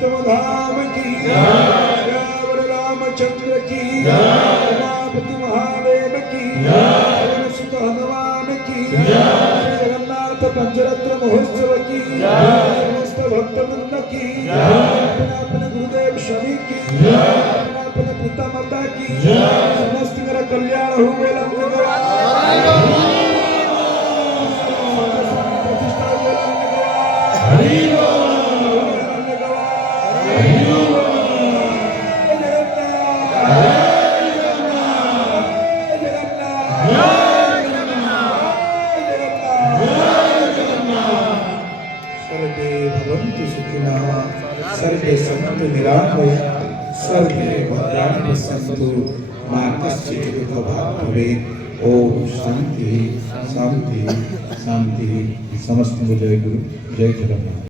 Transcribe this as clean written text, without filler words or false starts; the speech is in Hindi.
पुरुषोत्तम धाम की जय रामचंद्र की उमापति महादेव की सुत हनुमान की जगन्नाथ पंचरत्न महोत्सव की समस्त भक्तवृंद की अपने गुरुदेव शनि की अपने पिता माता की समस्त मेरा कल्याण हो बोला प्रतिष्ठा सर्वे भवन्तु सुखिनः सर्वे सन्तु निरामयाः सर्वे भद्राणि पश्यन्तु मा कश्चित् दुःखभाग् भवेत्। ओम शांति शांति शांति। समस्त जय गुरु जय जगन्नाथ।